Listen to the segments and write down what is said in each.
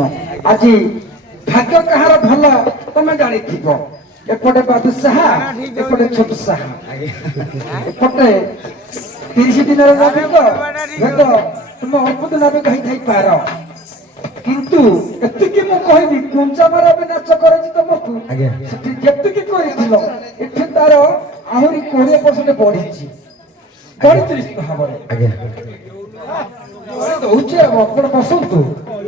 आज भाग्य कहार भल तुम जानी एपटे बाबू साहा एपटे छोट साहा एपटे 30 दिन नाविक भेद तुम अल्प नाविक ही पार किंतु एतिकी मु कहबी कुंचामर भी नाच करे तुमको सेठी जेतिकी करिथिलो एठी तार आहुरी 20% बढ़ी 35 भाव दौचे आपण बसंतु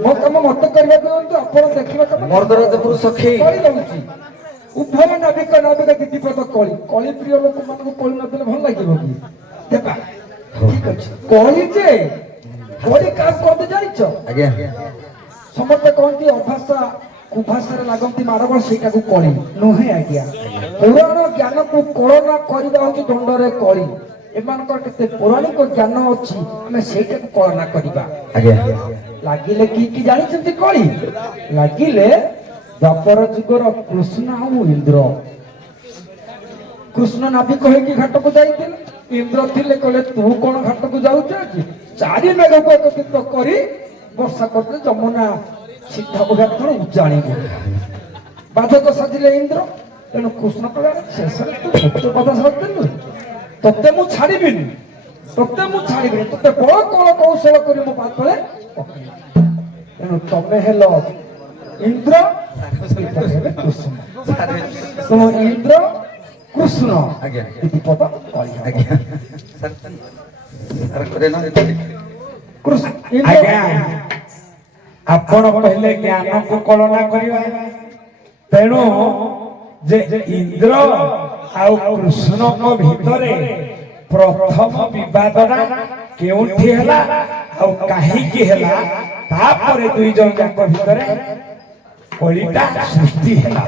मो कम मत करबा दियंतु आपण देखिबा कम मर्दराज पुरुष सखी करी दउची उभय नाविक नाविक दीपद कली कली प्रिय लोक मन को कली न देले भल लागिबो कि देबा ठीक अछि कली जे कली काम करते जानिछ आज्ञा समस्त कहती अभाषा कुभाषा लगती माड़गोल सेटा को कली नुहे आज्ञा पुराण ज्ञान को कलना करबा होची दंडरे कली एमानकर केते पौराणिक ज्ञान अछि हमें सेटा को कलना करबा आज्ञा लागिले की जानि छथि कली लागिले द्वापर जुगर कृष्ण और इंद्र कृष्ण नाभि कहे कि घाट को जाइथिल इंद्र थिले कहले तू कोन घाट को जाउछ कि चारि मेघ को एकत्रित करी वर्षा करते जमुना सीधा को घाट उजाणी बाधक सजिले इंद्र तेणु कृष्ण कहले शेष तू सत्य कथा सत्य तोते मु छाड़ीबिनी तोते बड़ कौन कौशल कर मो पातले तेणु तमे हेलो इंद्र कृष्ण तुम इंद्र कृष्ण दीपद आज्ञा कृष्ण आपण पहले ज्ञान को कलना करिवा तेणु जे इंद्र आउ कृष्ण को भितरे प्रथम विवादना केउठी हला आउ काहे की हला तापरे दुई जन जाक भितरे कलिटा सृष्टि हला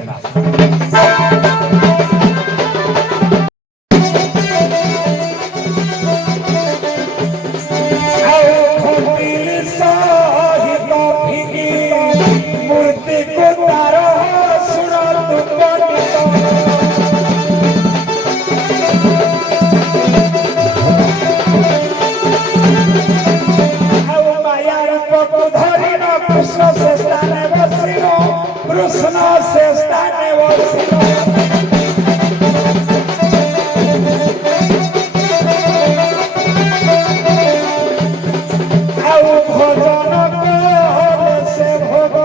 कृष्ण से स्थाने वसिनो आउ भजन को से भोग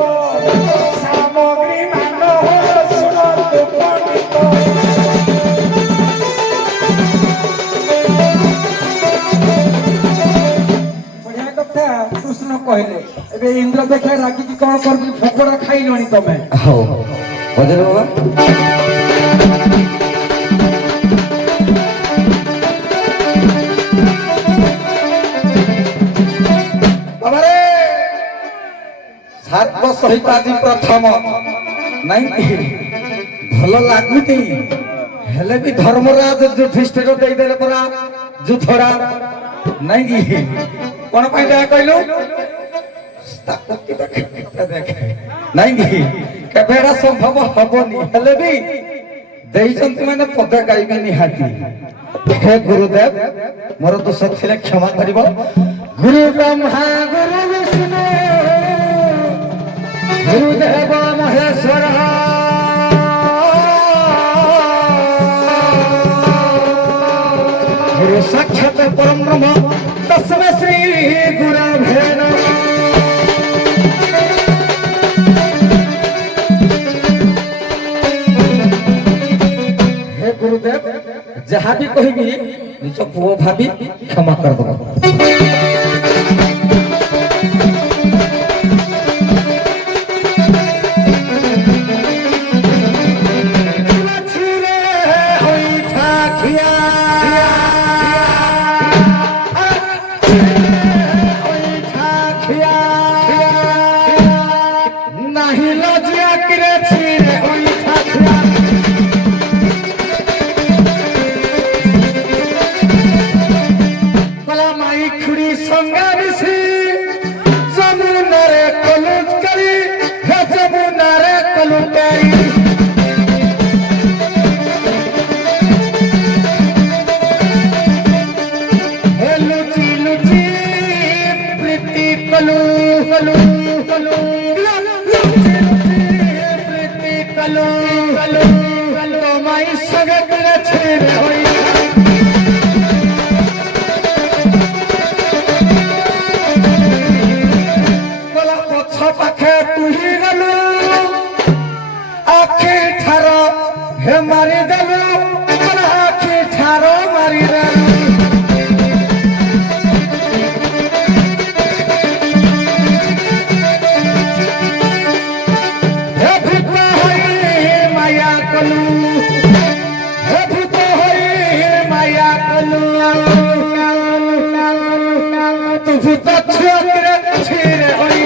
सामग्री मान हो सुनतु पंडित बढ़िया कथा कृष्ण कहले एबे इंद्र देखे रागी की कोन करबी फकोड़ा खाई लणी तमे हो बजर बाबा बाबारे सात सहित आज प्रथम नहीं भल लागुती हेले भी धर्मराज युधिष्ठिर दे देले परा जुथड़ा नहीं कोन पाई दे कहलु नहीं केबेड़ा संभव हबनी हेले भी देइचंती माने पद गाइबे निहाती हे गुरुदेव मोर दोष थिले क्षमा करिवो गुरु ब्रह्मा गुरु विष्णु गुरुदेव महेश्वर गुरु साक्षात परम ब्रह्म तस्मै श्री गुरवे नमः गुरुदेव जहाँ भी कहेगी निज पुओ भाभी क्षमा कर दो नहीं लजिया करे छिरे ओई ठाकुरा कलू कलू कलू পাখে তুহি গলু আখি ঠার হে মারি দেলু আখি ঠার মারি দেলু হে ভূত হই মায়া কলু হে ভূত হই মায়া কলু তু ভূত ছিরে ছিরে হই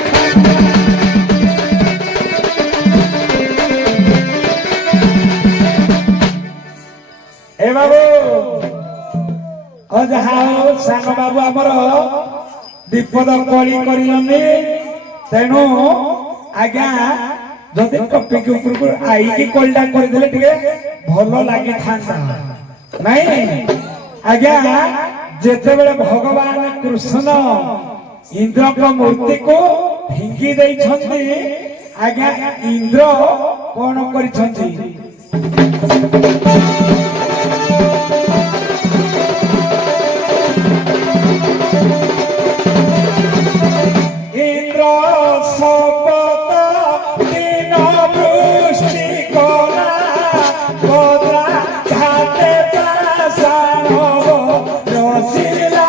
ए बाबू अजहा सांग बाबू आमर विपद कली करिलनी तेणु आज्ञा जदि टपिक ऊपर आई की कलटा कर देले टिके भलो लागि थांता नहीं आज्ञा जेते बेले भगवान कृष्ण इंद्र को मूर्ति को फिंगी देई छंती आज्ञा इंद्र कोन करि छंती इंद्र सपत दिन वृष्टि कला बद्रा घाटे पाषाण रसिला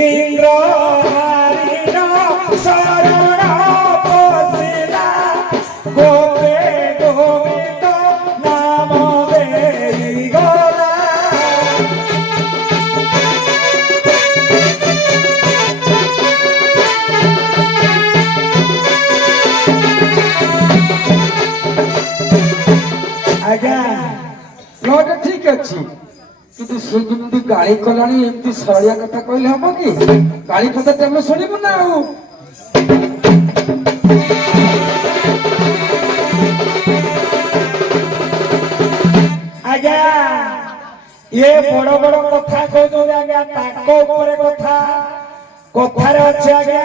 इंद्र हरिण शरण पशिला गोपे गोविंद नाम देई गला आज्ञा लौट ठीक अच्छी কিন্তু সে যেମିତି ଗାଳି କଲାଣି ଏମିତି ସରଳିଆ କଥା କହିଲେ ହବ କି ଗାଳି କଥା ଆମେ ଶୁଣିବୁ ନା ଆଉ आज्ञा ये बड़ बड़ कथा कहते आज्ञा ताको ऊपर कथा कथारे अच्छे आज्ञा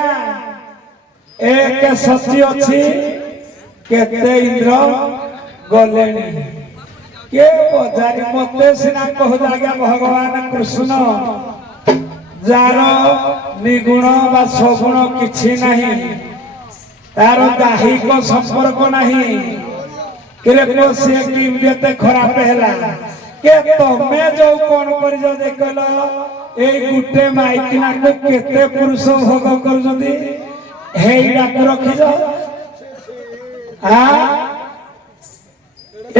एक सची अच्छी केते इंद्र गलेनी के बजारी मते सिना कहु आज्ञा भगवान कृष्ण जार निगुण बा सगुण किछि नहीं तार दाहिक संपर्क नहीं केरे को से किमते खराब हैला के तमे जो कोन कर जो देखलो ए गुटे माइकिना को केते पुरुष भोग कर जदी हेइडा को रखि जो आ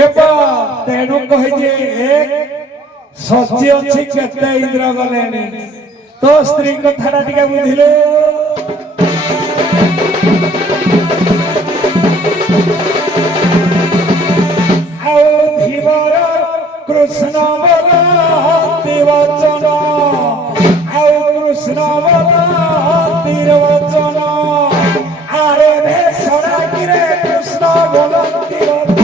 एबो तेनु कहि जे एक सच्ची अछि केते इंद्र गलेनी तो स्त्री कथाटा टिके बुझिले आओ धीवर कृष्ण बोल तिवचन आओ कृष्ण बोल तिवचन आरे भेषणा किरे कृष्ण बोल तिवचन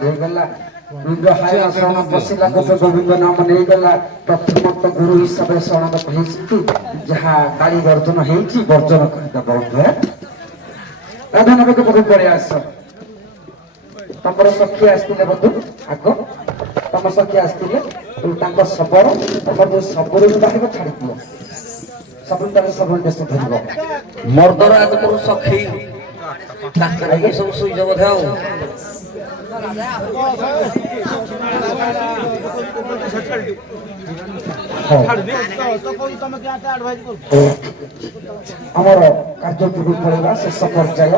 ହେଇଗଲା ଇନ୍ଦ୍ର ହାୟ ଶରଣ ବସିଲା ଗୋପେ ଗୋବିନ୍ଦ ନାମ ନେଇଗଲା ପ୍ରଥମତ ଗୁରୁ ହିସାବରେ ଶରଣାଗତ ହେଇଛନ୍ତି ଯାହା ଗାଳି ବର୍ଜନ ହେଇଛି ବର୍ଜନ କରିଦେବ ରାଧା ନବୀଙ୍କ ପାଖକୁ ପଳେଇ ଆସ ତମର ସଖୀ ଆସିଥିଲେ ବଧୁ ଆଗ ତମ ସଖୀ ଆସିଥିଲେ ତାଙ୍କ ଶବର ତମର ଯୋଉ ଶବରୁ ବାହାରିବ ଛାଡିଦିଅ ସବୁ ତାର ସବୁ ଦେଶ ଧରିବ ମର୍ଦର ଆଦମରୁ ସଖୀ ତାଙ୍କର ସବୁ ଶୋଇଛ ବୋଧେ ଆଉ ଆମର କାର୍ଯ୍ୟଟିକୁ ପଳେଇବା ଶେଷ ପର୍ଯ୍ୟାୟ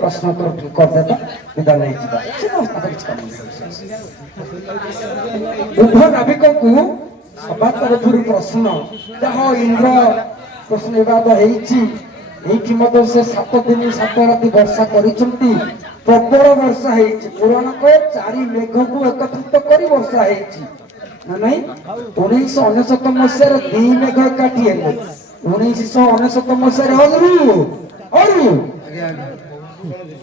ପ୍ରଶ୍ନୋତ୍ତର କରିଦେବା ବିଦାୟ ନେଇଯିବା ଉଭୟ ନାବିକଙ୍କୁ ସଭା ତରଫରୁ ପ୍ରଶ୍ନ ଯାହା ଇନ୍ଦ୍ର ପ୍ରଶ୍ନବାଦ ହେଇଛି ଏଇଠି ମଧ୍ୟ ସେ 7 ଦିନ 7 ରାତି ବର୍ଷା କରିଛନ୍ତି ପ୍ରବଳ ବର୍ଷା ହେଇଛି ପୁରାଣ କହେ 4 ମେଘକୁ ଏକତ୍ରିତ କରି ବର୍ଷା ହେଇଛି ନା ନାଇଁ 1999 ମସିହାରେ 2 ମେଘ ଏକାଠି ହେଲେ 1999 ମସିହାରେ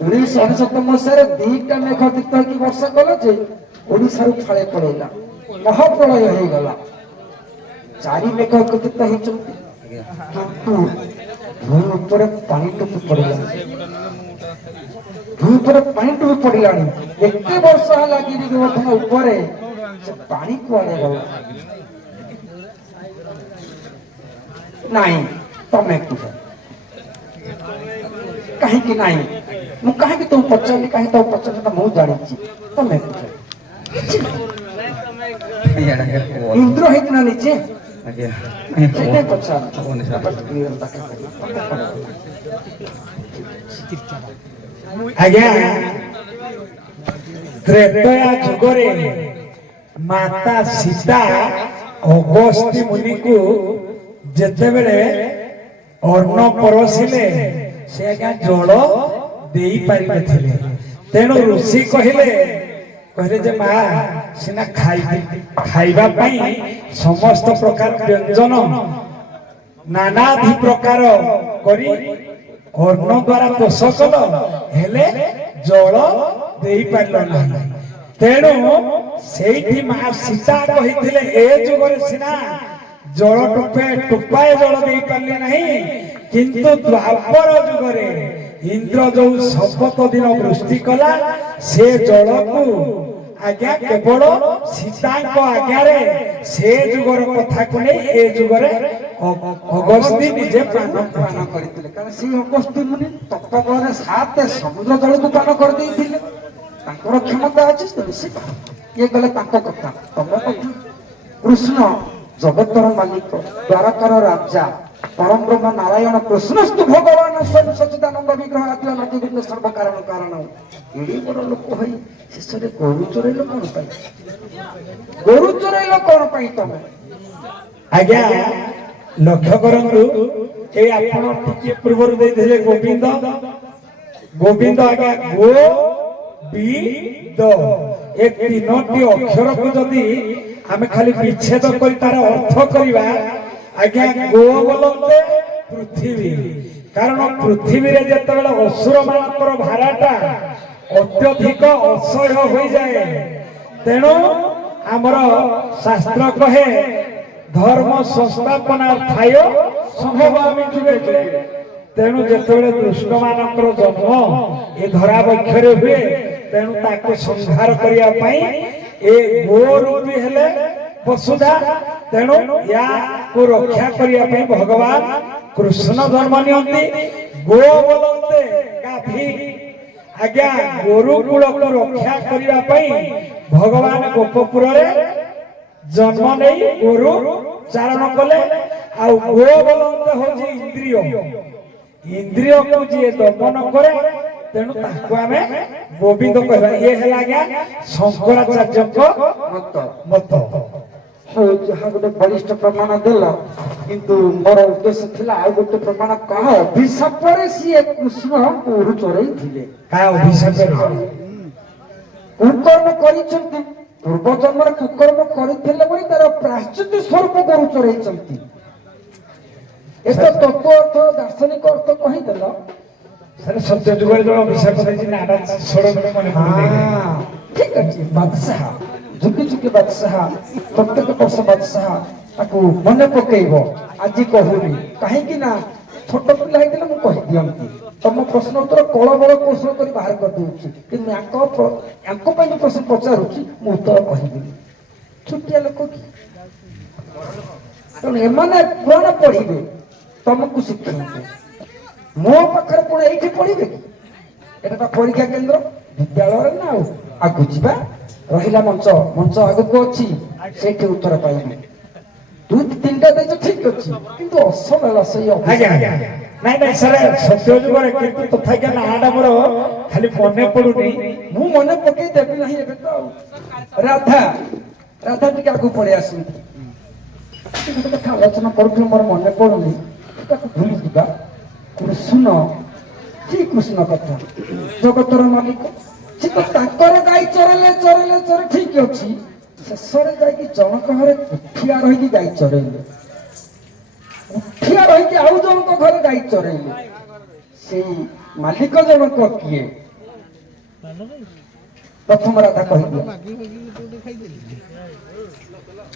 1999 ମସିହାରେ 2ଟା ମେଘ ତୀର୍ଥ ହେଇକି ବର୍ଷା କଲା ଯେ ଓଡ଼ିଶାରୁ ଫାଳେ ପଳେଇଲା ମହାପ୍ରଳୟ ହେଇଗଲା 4 ମେଘ ଏକତ୍ରିତ ହେଇଛନ୍ତି କିନ୍ତୁ ଭୂମି ଉପରେ ପାଣି ଟୁପି ପଡ଼ିଲାଣି ଭୂମି ଉପରେ ପାଣି ଟୁପି ପଡ଼ିଲାଣି ଏତେ ବର୍ଷା ହେଲା ଗିରିଗୋବର୍ଦ୍ଧନ ଉପରେ ସେ ପାଣି କୁଆଡ଼େ ଗଲା ନାଇଁ ତମେ କୁହ କାହିଁକି ନାହିଁ ମୁଁ କାହିଁକି ତମକୁ ପଚାରିଲି କାହିଁକି ତମକୁ ପଚାରିଲି ମୁଁ ଜାଣିଛି ତମେ କୁହ ଇନ୍ଦ୍ର ହେଇକିନା ନିଜେ ସେଇଟା ପଚାର ଆଜ୍ଞା ତ୍ରେତୟା ଯୁଗରେ ମାତା ସୀତା ଅଗସ୍ତ୍ୟ ମୁନିକୁ ଯେତେବେଳେ ଅନ୍ନ ପରସିଲେ ସେ ଆଜ୍ଞା ଜଳ ଦେଇପାରିନଥିଲେ ତେଣୁ ଋଷି କହିଲେ ଯେ ମା ସିନା ଖାଇବା ପାଇଁ ସମସ୍ତ ପ୍ରକାର ବ୍ୟଞ୍ଜନ ନାନାଦି ପ୍ରକାର କରି ଅନ୍ନ ଦ୍ୱାରା ତୋଷ କଲ ହେଲେ ଜଳ ଦେଇପାରିଲ ନାହିଁ ତେଣୁ ସେଇଠି ମା ସୀତା କହିଥିଲେ ଏ ଯୁଗରେ ସିନା ଜଳ ଟୋପାଏ ଜଳ ଦେଇପାରିଲେ ନାହିଁ କିନ୍ତୁ ଦ୍ୱାପର ଯୁଗରେ ଇନ୍ଦ୍ର ଯୋଉ 7 ଦିନ ବୃଷ୍ଟି କଲା ସେ ଜଳକୁ ଆଜ୍ଞା କେବଳ ସୀତାଙ୍କ ଆଜ୍ଞାରେ ସେ ଯୁଗର କଥାକୁ ନେଇ ଏ ଯୁଗରେ ଅଗସ୍ତ୍ୟ ନିଜେ ପାନ କରିଥିଲେ କାରଣ ସେଇ ଅଗସ୍ତ୍ୟ ମୁନି ତପବଳରେ 7 ସମୁଦ୍ର ଜଳକୁ ପାନ କରିଦେଇଥିଲେ ତାଙ୍କର କ୍ଷମତା ଅଛି ଇଏ ଗଲେ ତାଙ୍କ କଥା ତମ କଥା କୃଷ୍ଣ ଜଗତର ମାଲିକ ଦ୍ୱାରକାର ରାଜା परम ब्रह्म नारायण कृष्णस्तु भगवान स्वयं सच्चिदानंद विग्रह आदि अनंत गुण सर्व कारण कारण एडी बड़ लोक होई शेष रे गोरु चोरैलो कोन पाई गोरु चोरैलो कोन पाई तमे आज्ञा लक्ष्य करंतु ए आपण टिके पूर्व देथिले गोविंद गोविंद आज्ञा गो बी द ए तीनोटी अक्षर को जदी हमें खाली विच्छेद करी तार अर्थ करिवा आज्ञा गो बोलते पृथ्वी कारण पृथ्वी रे जेतेबेले असुर मानकर भाराटा अत्यधिक असह्य हो जाए तेणु आमर शास्त्र कहे धर्म संस्थापनार्थाय संभवामि जुगे जुगे तेणु जेतेबेले दुष्ट मानकर जन्म ए धरा बक्षरे हुए तेणु ताको संहार करिया पई ए गो रूपी हेले वसुधा तेणु या को रक्षा करिया पे भगवान कृष्ण जन्म नियंती गो बोलते गाधी आज्ञा गोरुकुल को रक्षा करिया पे भगवान गोपपुर रे जन्म नहीं गोरु चारण कले आ गो बोलते होजी इंद्रिय इंद्रिय को जे दमन करे तेणु ताको आमे गोविंद कहबा ये हैला गया शंकराचार्य को मत जहाँ गोटे बलिष्ठ प्रमाण देल किंतु मोर उद्देश्य थिला आ गोटे प्रमाण कह अभिशाप रे सी कृष्ण गोरु चोरई थिले का अभिशाप कुकर्म करिसंती पूर्व जन्म रे कुकर्म करिथिले बली तार प्रायश्चित स्वरूप गोरु चोरई चंती एतो तत्व अर्थ दार्शनिक अर्थ कहि देल सर सत्य जुगे जो अभिशाप देछि नाडा छोड़ मन ঠিক আছে ବାଦଶାହ ଯୁଗେ ଯୁଗେ ବାଦଶାହ ପ୍ରତ୍ୟେକ ବର୍ଷ ବାଦଶାହ ତାକୁ ମନେ ପକେଇବ ଆଜି କହୁନି କାହିଁକି ନା ଛୋଟ ପିଲା ହେଇଥିଲେ ମୁଁ କହିଦିଅନ୍ତି ତମ ପ୍ରଶ୍ନ ଉତ୍ତର କଳବଳ କୌଶଳ କରି ବାହାର କରିଦେଉଛି କିନ୍ତୁ ୟାଙ୍କ ପାଇଁ ଯୋଉ ପ୍ରଶ୍ନ ପଚାରୁଛି ମୁଁ ଉତ୍ତର କହିବିନି ଛୋଟିଆ ଲୋକ କି ତେଣୁ ଏମାନେ ପୁରାଣ ପଢିବେ ତମକୁ ଶିଖେଇବେ ମୋ ପାଖରେ ପୁଣି ଏଇଠି ପଢିବେ କି এটা পরীক্ষা কেন্দ্র বিদ্যালয় না আগুক যা রহিলা মঞ্চ মঞ্চ আগুক অছি সেইটি উত্তর পাইবে দুই তিনটা দেইছ ঠিক আছে কিন্তু অসল সেই আজ্ঞা আজ্ঞা নাই নাই স্যার সত্য যুগরে কিন্তু তথাপি নাটা মোর খালি মনে পড়ুনি ମୁଁ ମନେ ପକେଇ ଦେବି ନାହିଁ ଏବେ ତ ଆଉ ରାଧା ରାଧା ଟିକେ ଆଗକୁ ପଳେଇ ଆସନ୍ତୁ ଗୋଟେ କଥା ଆଲୋଚନା କରୁଥିଲୁ ମୋର ମନେ ପଡୁନି ତାକୁ ଭୁଲି ଯିବା କୃଷ୍ଣ କି କୃଷ୍ଣ କଥା ଜଗତର ମାଲିକ ସେ ତ ତାଙ୍କର ଗାଈ ଚରେଇଲେ ଚରେଇଲେ ଚରେ ଠିକ ଅଛି ଶେଷରେ ଯାଇକି ଜଣକ ଘରେ ଉଠିଆ ରହିକି ଗାଈ ଚରେଇଲେ ଉଠିଆ ରହିକି ଆଉ ଜଣଙ୍କ ଘରେ ଗାଈ ଚରେଇଲେ ସେଇ ମାଲିକ ଜଣକ କିଏ ପ୍ରଥମ ରାଧା କହିଦିଅ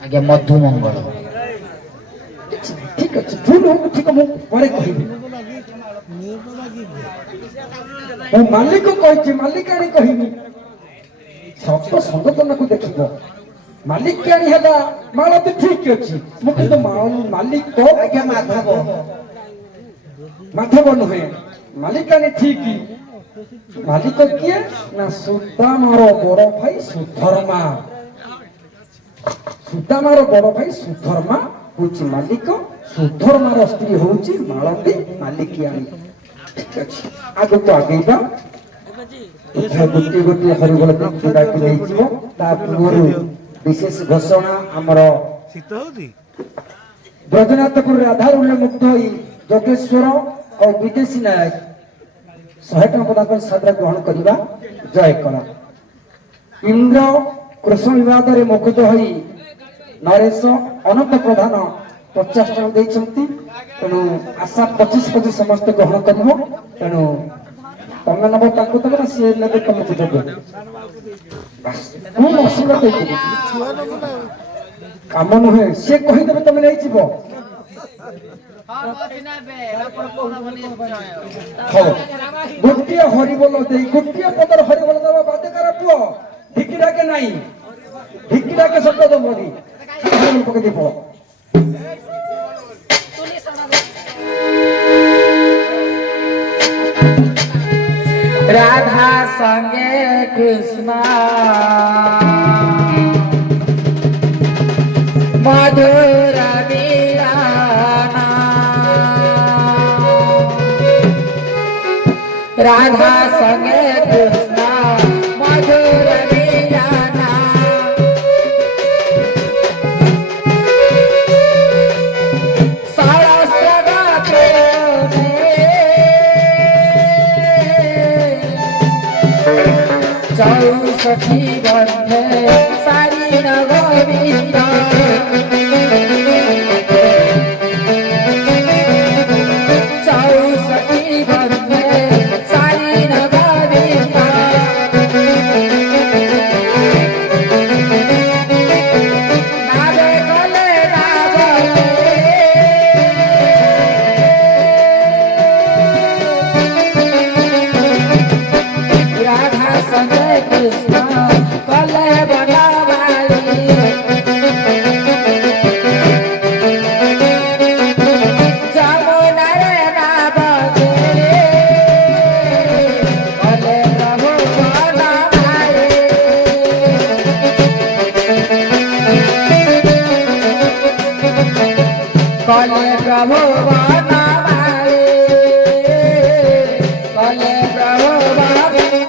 ଆଜ୍ଞା ମଧୁମଙ୍ଗଳ ଠିକ ଅଛି ଭୁଲ ହଉ ଠିକ ମୁଁ ପରେ କହିବି ମୁଁ ମାଲିକ କହିଛି ମାଲିକାଣୀ କହିନି ସତ ସଂଗଠନକୁ ଦେଖିବ ମାଲିକାଣୀ ହେଲା ମାଳତୀ ଠିକ ଅଛି ମୁଁ କିନ୍ତୁ ମାଲିକ ଆଜ୍ଞା ମାଧବ ନୁହେଁ ମାଲିକାଣୀ ଠିକ ମାଲିକ କିଏ ନା ସୁଦାମାର ବଡ ଭାଇ ସୁଧର୍ମା ସୁଦାମାର ବଡ ଭାଇ ସୁଧର୍ମା ହଉଛି ମାଲିକ ସୁଧର୍ମାର ସ୍ତ୍ରୀ ହଉଛି ମାଳତୀ ମାଲିକିଆଣୀ ଠିକ ଅଛି ଆଗକୁ ଆଗେଇବା ଗୋଟିଏ ଗୋଟିଏ ହରିବୋଲ ଡାକି ନେଇଯିବ ତା ପୂର୍ବରୁ ବିଶେଷ ଘୋଷଣା ଆମର ବ୍ରଜନାଥପୁର ରାଧାରୁ ମୁକ୍ତ ହୋଇ ଯୋଗେଶ୍ୱର ଆଉ ବିଦେଶୀ ନାୟକ 100 ଟଙ୍କା ପଦାଙ୍କ ସାଦରେ ଗ୍ରହଣ କରିବା ଜୟ କଳା ଇନ୍ଦ୍ର କୃଷ୍ଣ ବିବାଦରେ ମୁକୁତ ହୋଇ ନରେଶ ଅନନ୍ତ ପ୍ରଧାନ 50 ଟଙ୍କା ଦେଇଛନ୍ତି ତେଣୁ ଆଶା 25 ସମସ୍ତେ ଗ୍ରହଣ କରିବ ତେଣୁ ତମେ ନେବ ତାଙ୍କୁ ଦେବ ନା ସିଏ ନେବେ ତମକୁ ଦେବେ ମୁଁ ଅସୁବିଧା ଦେଇଦେବି କାମ ନୁହେଁ ସିଏ କହିଦେବେ ତମେ ନେଇଯିବ ହଉ ଗୋଟିଏ ହରିବୋଲ ଦେଇ ଗୋଟିଏ ପଦର ହରିବୋଲ ଦେବା ବାଧ୍ୟକାର ପୁଅ ଢିକି ଡାକେ ନାହିଁ ଢିକି ଡାକେ ସତ ଦବନି ପକେଇ ଦେଇ ପଳ রাধা সঙ্গে কৃষ্ণ মধুর মিলনা রাধা সঙ্গে কৃষ্ণ মধুর মিলনা চৌষঠি বন্ধে সারি গোবিন্দ চৌষঠি বন্ধে সারি গোবিন্দ নাবে গলে না বলে রাধা সঙ্গে কৃষ্ণ কলে বনবারি যমুনারে নাবতে কলে প্রভু বনবারি কলে প্রভু বনবারি কলে প্রভু বনবারি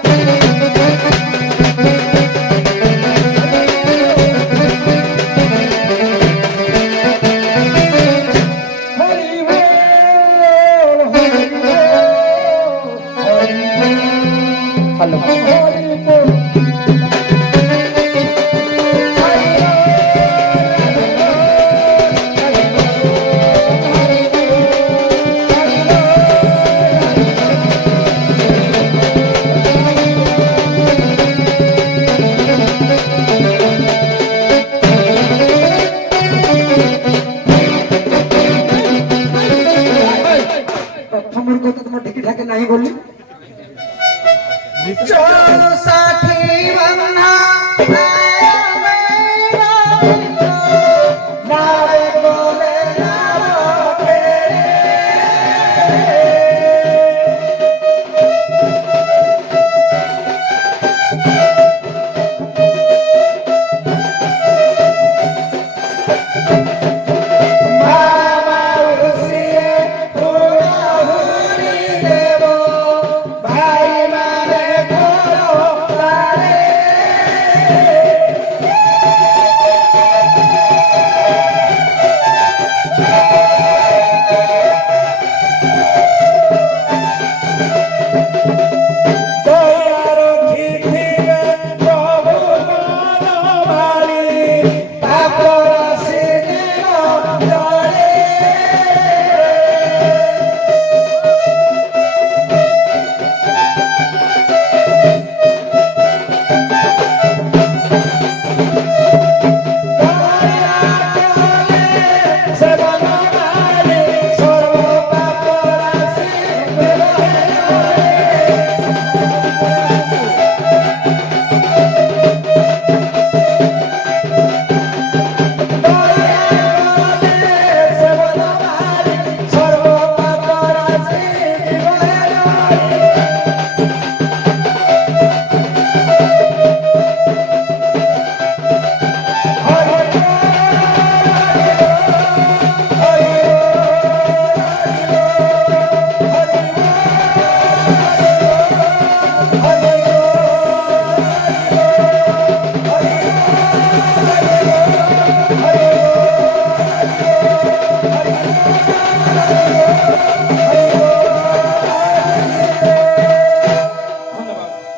साठी बन्हा नावे गोरे नाव तेरे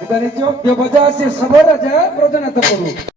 বাণিজ্য বজা আছে সবার রাজা প্রধানত করু